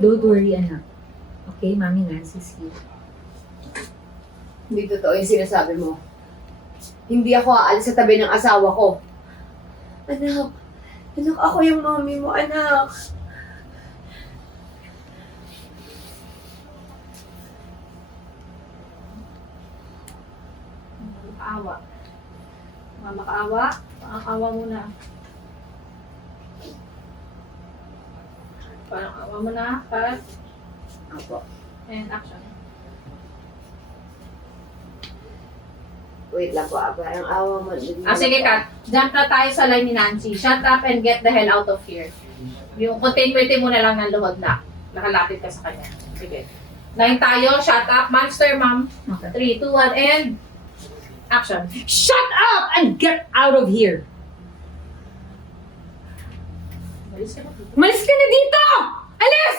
Don't worry, anak. Okay, Mami Nancy's here. Hindi totoo yung sinasabi mo. Hindi ako aalis sa tabi ng asawa ko. Anak, anak, ako yung mami mo, anak. Makaawa. Makaawa. Makaawa muna. Parang awa mo na. Cut. Apo. And action. Wait lang po, parang awa mo. Sige, Kat. Jump na tayo sa line ni Nancy. Shut up and get the hell out of here. Yung continuity mo na lang ng luhod na. Nakalapit ka sa kanya. Sige. Line tayo. Shut up. Monster, ma'am. Okay. 3, 2, 1, and action. Shut up and get out of here! Malis ka na dito. Malis ka na dito! Alis!